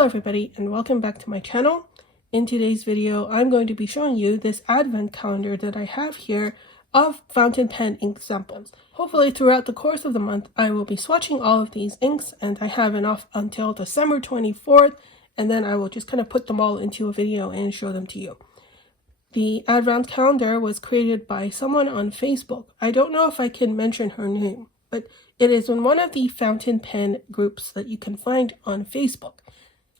Hello everybody and welcome back to my channel. In today's video I'm going to be showing you this advent calendar that I have here of fountain pen ink samples. Hopefully throughout the course of the month I will be swatching all of these inks, and I have enough until December 24th, and then I will just kind of put them all into a video and show them to you. The advent calendar was created by someone on Facebook. I don't know if I can mention her name, but it is in one of the fountain pen groups that you can find on Facebook.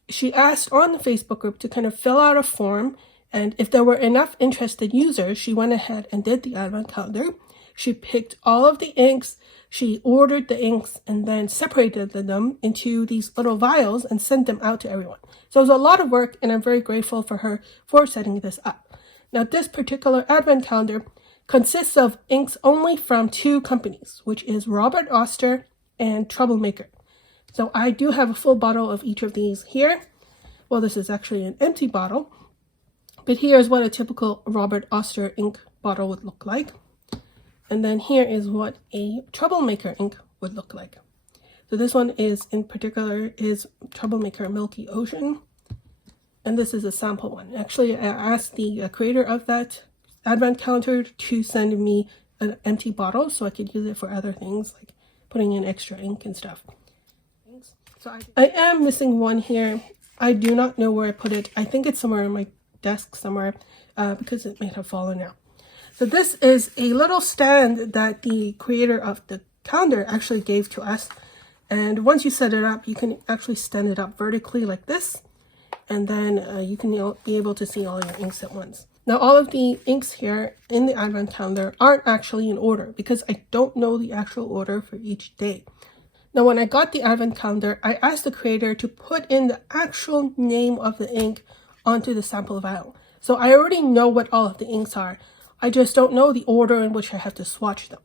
She asked on the Facebook group to kind of fill out a form, and if there were enough interested users, she went ahead and did the advent calendar. She picked all of the inks, she ordered the inks, and then separated them into these little vials and sent them out to everyone. So it was a lot of work, and I'm very grateful for her for setting this up. Now, this particular advent calendar consists of inks only from two companies, which is Robert Oster and Troublemaker. So I do have a full bottle of each of these here. Well, this is actually an empty bottle, but here's what a typical Robert Oster ink bottle would look like. And then here is what a Troublemaker ink would look like. So this one is in particular is Troublemaker Milky Ocean. And this is a sample one. Actually, I asked the creator of that advent calendar to send me an empty bottle so I could use it for other things like putting in extra ink and stuff. So I am missing one here. I do not know where I put it. I think it's somewhere on my desk somewhere because it may have fallen out. So this is a little stand that the creator of the calendar actually gave to us. And once you set it up, you can actually stand it up vertically like this. And then you can be able to see all your inks at once. Now, all of the inks here in the advent calendar aren't actually in order because I don't know the actual order for each day. Now, when I got the advent calendar, I asked the creator to put in the actual name of the ink onto the sample vial. So I already know what all of the inks are. I just don't know the order in which I have to swatch them.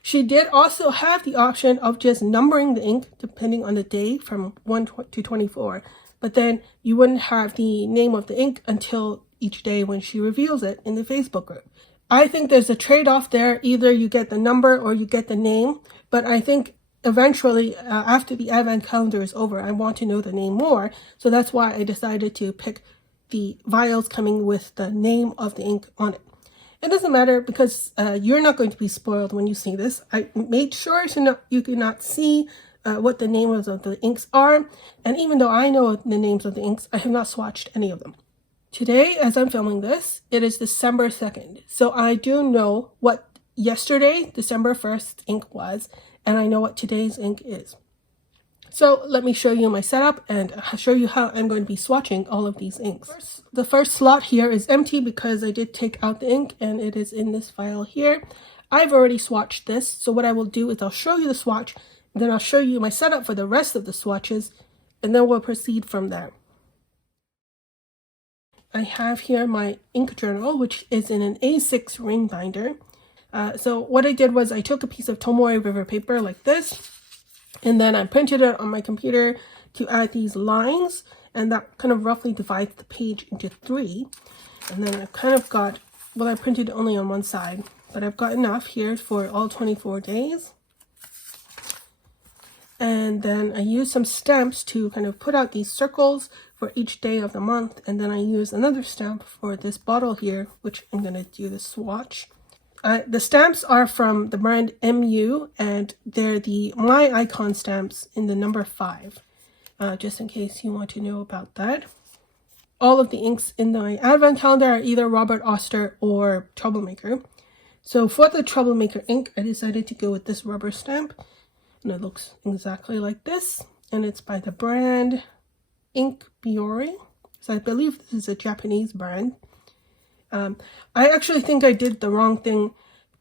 She did also have the option of just numbering the ink depending on the day from 1 to 24. But then you wouldn't have the name of the ink until each day when she reveals it in the Facebook group. I think there's a trade-off there. Either you get the number or you get the name. But I think eventually, after the advent calendar is over, I want to know the name more. So that's why I decided to pick the vials coming with the name of the ink on it. It doesn't matter because you're not going to be spoiled when you see this. I made sure you cannot see what the names of the inks are. And even though I know the names of the inks, I have not swatched any of them. Today, as I'm filming this, it is December 2nd. So I do know what yesterday, December 1st ink was, and I know what today's ink is. So let me show you my setup and show you how I'm going to be swatching all of these inks. The first slot here is empty because I did take out the ink and it is in this vial here. I've already swatched this, so what I will do is I'll show you the swatch, then I'll show you my setup for the rest of the swatches, and then we'll proceed from there. I have here my ink journal, which is in an A6 ring binder. So what I did was I took a piece of Tomoe River paper like this, and then I printed it on my computer to add these lines, and that kind of roughly divides the page into 3. And then I've kind of got, well, I printed only on one side, but I've got enough here for all 24 days. And then I used some stamps to kind of put out these circles for each day of the month, and then I use another stamp for this bottle here, which I'm going to do the swatch. The stamps are from the brand MU, and they're the My Icon stamps in the number 5, just in case you want to know about that. All of the inks in my advent calendar are either Robert Oster or Troublemaker. So for the Troublemaker ink, I decided to go with this rubber stamp, and it looks exactly like this, and it's by the brand Inkvent. So I believe this is a Japanese brand. I actually think I did the wrong thing.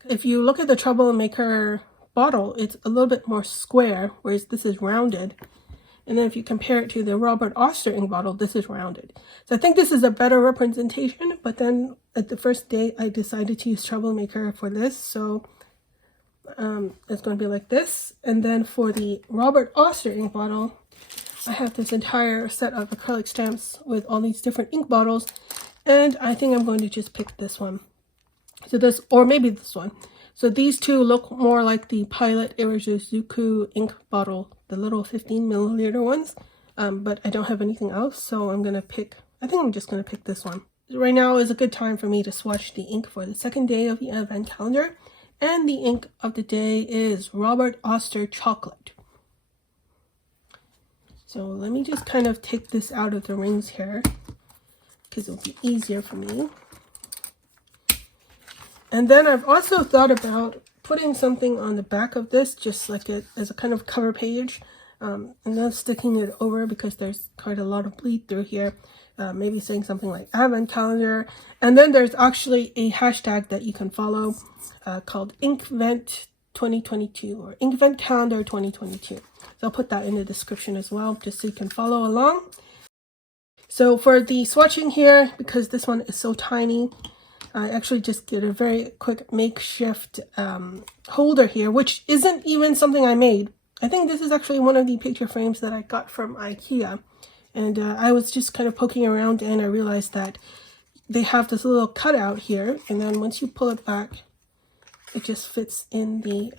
If you look at the Troublemaker bottle, it's a little bit more square, whereas this is rounded. And then if you compare it to the Robert Oster ink bottle, this is rounded. So I think this is a better representation, but then at the first day, I decided to use Troublemaker for this. So it's going to be like this. And then for the Robert Oster ink bottle, I have this entire set of acrylic stamps with all these different ink bottles. And I think I'm going to just pick this one. So this, or maybe this one. So these two look more like the Pilot Irizuzuku ink bottle, the little 15 milliliter ones. but I don't have anything else, so I think I'm just gonna pick this one. Right now is a good time for me to swatch the ink for the second day of the advent calendar, and the ink of the day is Robert Oster Chocolate. So let me just kind of take this out of the rings here, because it'll be easier for me. And then I've also thought about putting something on the back of this, just like as a kind of cover page, and then sticking it over because there's quite a lot of bleed through here. Maybe saying something like Advent Calendar. And then there's actually a hashtag that you can follow called Inkvent 2022 or Inkvent Calendar 2022. So I'll put that in the description as well, just so you can follow along. So for the swatching here, because this one is so tiny, I actually just did a very quick makeshift holder here, which isn't even something I made. I think this is actually one of the picture frames that I got from IKEA. And I was just kind of poking around and I realized that they have this little cutout here. And then once you pull it back, it just fits in the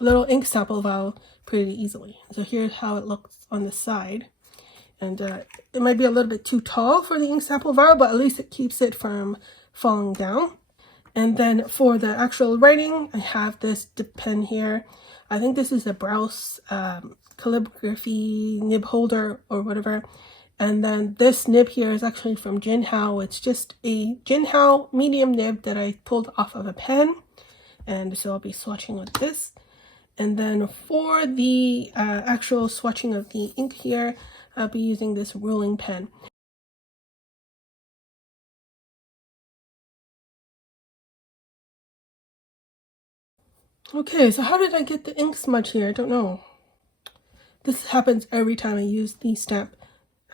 little ink sample vial pretty easily. So here's how it looks on the side. And it might be a little bit too tall for the ink sample vial, but at least it keeps it from falling down. And then for the actual writing, I have this pen here. I think this is a Browse calligraphy nib holder or whatever. And then this nib here is actually from Jinhao. It's just a Jinhao medium nib that I pulled off of a pen. And so I'll be swatching with this. And then for the actual swatching of the ink here, I'll be using this ruling pen. Okay, so how did I get the ink smudge here? I don't know. This happens every time I use the stamp.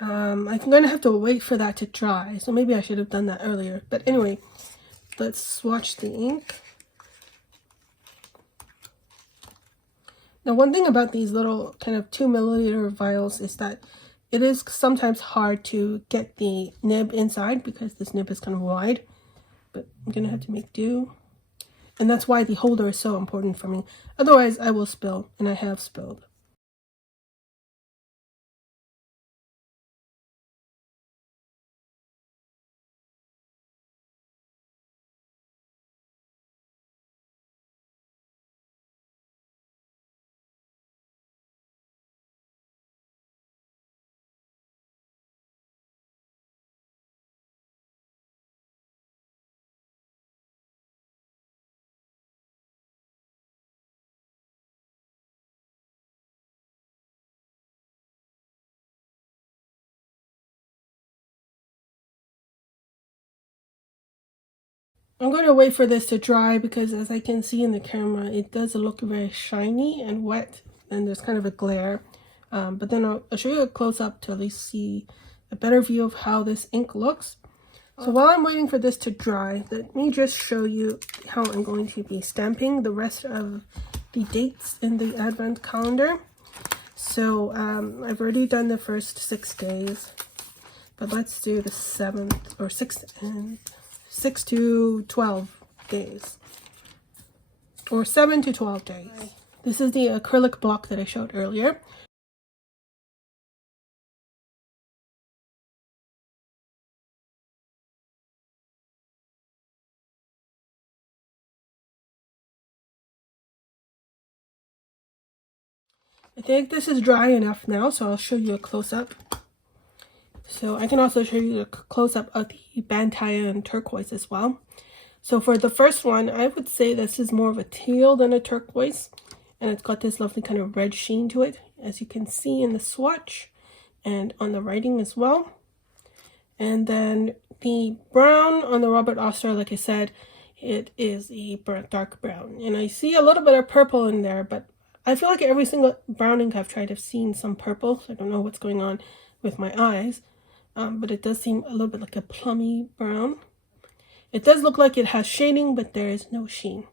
I'm going to have to wait for that to dry, so maybe I should have done that earlier. But anyway, let's swatch the ink. Now, one thing about these little kind of 2 milliliter vials is that it is sometimes hard to get the nib inside because this nib is kind of wide, but I'm going to have to make do. And that's why the holder is so important for me. Otherwise, I will spill, and I have spilled. I'm going to wait for this to dry because as I can see in the camera, it does look very shiny and wet, and there's kind of a glare. But then I'll show you a close-up to at least see a better view of how this ink looks. So while I'm waiting for this to dry, let me just show you how I'm going to be stamping the rest of the dates in the Advent calendar. So I've already done the first 6 days, but let's do the 7th or 6th and 6 to 12 days, or 7 to 12 days. This is the acrylic block that I showed earlier. I think this is dry enough now, so I'll show you a close-up. So I can also show you a close-up of the Bantai and turquoise as well. So for the first one, I would say this is more of a teal than a turquoise. And it's got this lovely kind of red sheen to it, as you can see in the swatch and on the writing as well. And then the brown on the Robert Oster, like I said, it is a dark brown. And I see a little bit of purple in there, but I feel like every single brown ink I've tried, I've seen some purple. So I don't know what's going on with my eyes. But it does seem a little bit like a plummy brown. It does look like it has shading, but there is no sheen.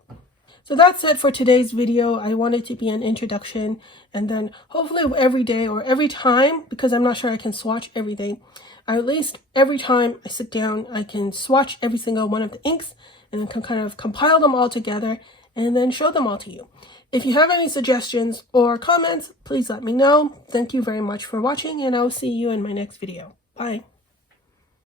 So that's it for today's video. I want it to be an introduction, and then hopefully every day or every time, because I'm not sure I can swatch every day, or at least every time I sit down, I can swatch every single one of the inks and then can kind of compile them all together and then show them all to you. If you have any suggestions or comments, please let me know. Thank you very much for watching, and I will see you in my next video. Bye.